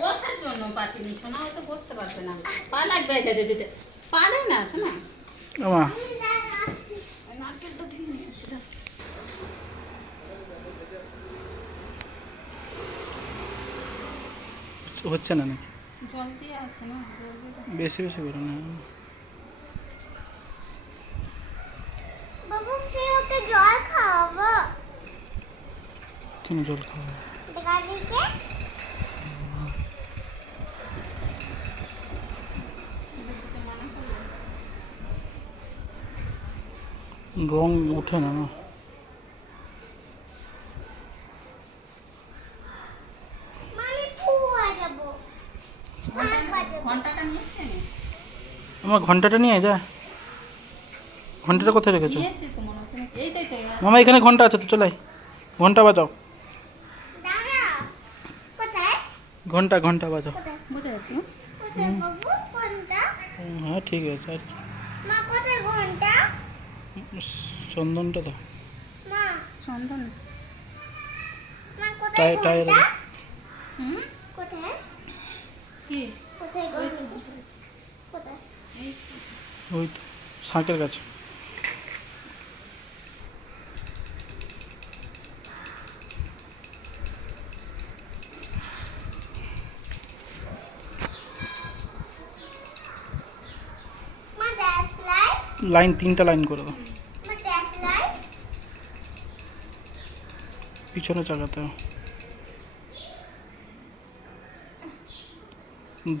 বসার জন্য পাঠিনি শোনা, হয়তো বসতে পারবে না, পা লাগবে দিতে দিতে, পা দেয় না শোনা। আমা নারকেলটা ধুয়ে নিয়ে আসি দাও। হচ্ছে না নাকি? জল দিয়ে আছে না, জল দিয়ে বেশি বেশি করে না। বাবু ফির ওকে জল খাওয়াবো। কেন জল খাওয়া? গাড়িকে মানা করবে। রং ওঠে না না। মামি ফুয়া যাবো। ঘন্টাটা নিয়ে এসছে না? আমার ঘন্টাটা নিয়ে যা। ঘন্টাটা কোথায় রেখেছো? নিয়ে এসছি তো মনে হচ্ছে নাকি? এইটাই তো। মামা এখানে ঘন্টা আছে তো, চলাই ঘন্টা বাজাও। দাঁড়া কোথায় ঘন্টা ঘন্টা বাজাও। কোথায় বুঝে যাচ্ছি। কোথায় বাবু কোনটা? হ্যাঁ ঠিক আছে। আর মা কোথায় ঘন্টা? চন্দনটা দাও। মা চন্দন। মা কোথায় টায়ার ঘন্টা? হুম কোথায় কি? কোথায় ওই ঘন্টা? তো। কোথায়? এই তো। ওই তো শাঁখের কাছে। মা ড্যাশ লাইট। লাইন 3টা লাইন করে দাও। মা ড্যাশ লাইট। পিছনে চাকাতে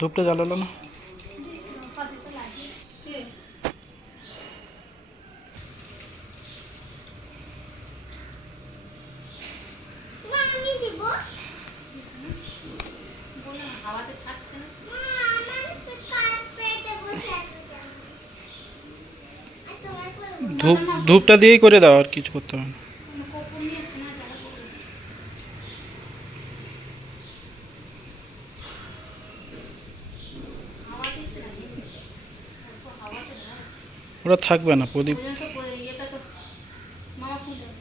ধূপটা জ্বালালো না। কে? মা আমি দিব। বলে না, হাওয়াতে থাকছে না। মা আমার কার্পেটে বসে আছে কেন? আর তোমার ধূপটা দিয়েই করে দাও, আর কিছু করতে হবে না। কোনো কপুর নিয়ে এসছে না, যারা করবে। হাওয়া দিচ্ছে না কি? অল্প হাওয়াতে ধর। ওরা থাকবে না প্রদীপ। ওই জন্য তো ইয়েটা তো মামা ফুল দাও।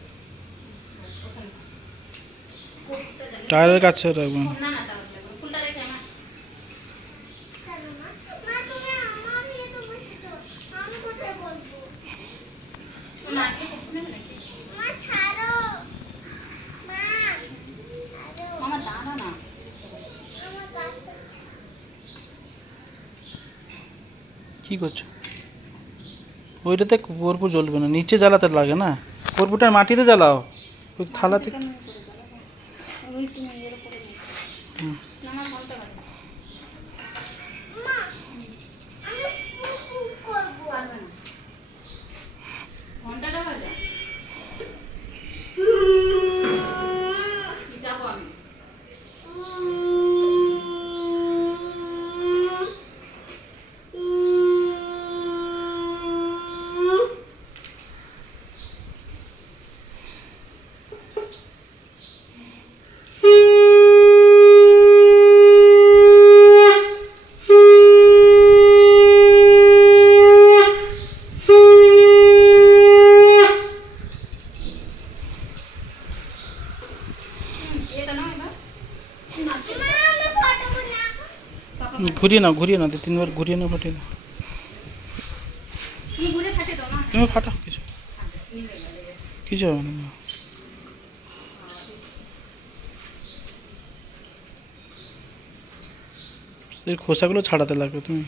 ওখানে। কপুরটা জানি। টায়ারের কাছে রাখবে না। না না, টাওয়ার লাগবে না। ফুলটা রেখে আমার। কেন মা? মা তুমি আমার ইয়েতে বসেছো। আমি কোথায় বলবো? নারকেল কপুর নেবে নাকি? মা ছাড়ো। মা ছাড়ো। মামা দাঁড়া না। আমার কাছে কি করছো? ওইটাতে কর্পূর জ্বলবে না, নিচে জ্বালাতে লাগে না। কর্পূরটা মাটিতে জ্বালাও, ওই থালাতে। কেন করে জ্বালাবো? ওই তুমি এর উপরে নিয়ে। হুম। না না, বলতে পারবে না। মা আমি পুপু করবো। পারবে না। ঘন্টাটা বাজা। যাবো আমি। এটা নাও এবার। নারকেল। মা আমি ফাটাবো না। পাপা, ঘুরিয়ে নাও 2-3 বার ঘুরিয়ে নাও, ফাটিয়ে দাও। তুমি ঘুরে থাকে দাও না। তুমি ফাটাও, কিছু নিবে গেলে। কিছু হবে না। এই খোসাগুলো ছাড়াতে লাগবে তুমি।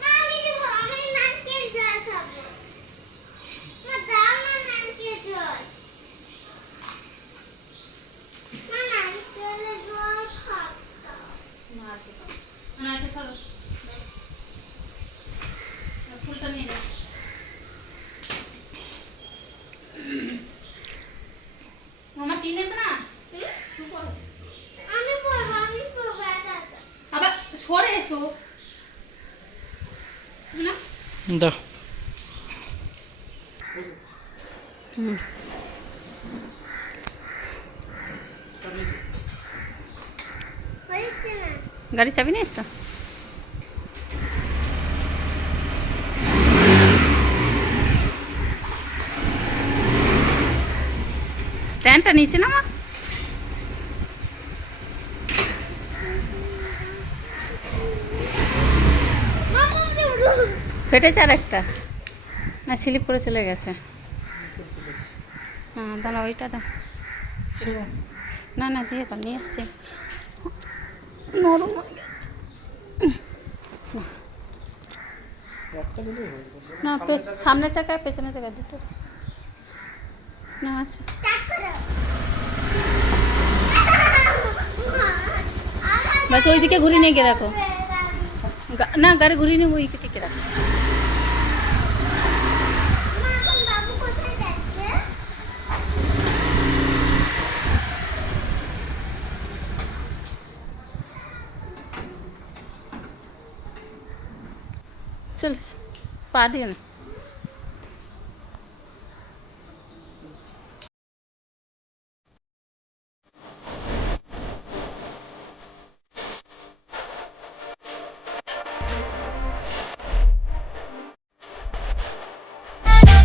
মা আমি দিব। আমি নারকেল জল খাবো। মা দাও না নারকেল জল। মা নারকেল জল খাবো। নারকেল দাও। নারকেল সরো। ফুলটা নিয়ে যাও। মামা টিনে না। শুরু করো। আমি পড়বো একা একা। আবার সরে এসো। তুমি না। দাও। হুম। হয়েছে না। গাড়ি চাবি নিয়ে এসছো? স্ট্যান্ডটা নিচে না মা ফেটেছে আর একটা না স্লিপ করে চলে গেছে হ্যাঁ দাঁড়া ওইটা দাও না না দিয়ে তো নিয়ে এসছি নরম হয়ে গেছে। না সামনের চাকায় পেছনের চাকায় দুটো না আছে বাস ওইদিকে ঘুরিয়ে নিয়ে গিয়ে রাখো না গাড়ি ঘুরিয়ে নিয়ে ওই দিকে রাখো বাবু কোথায় যাচ্ছে? চল পা দিয়ে না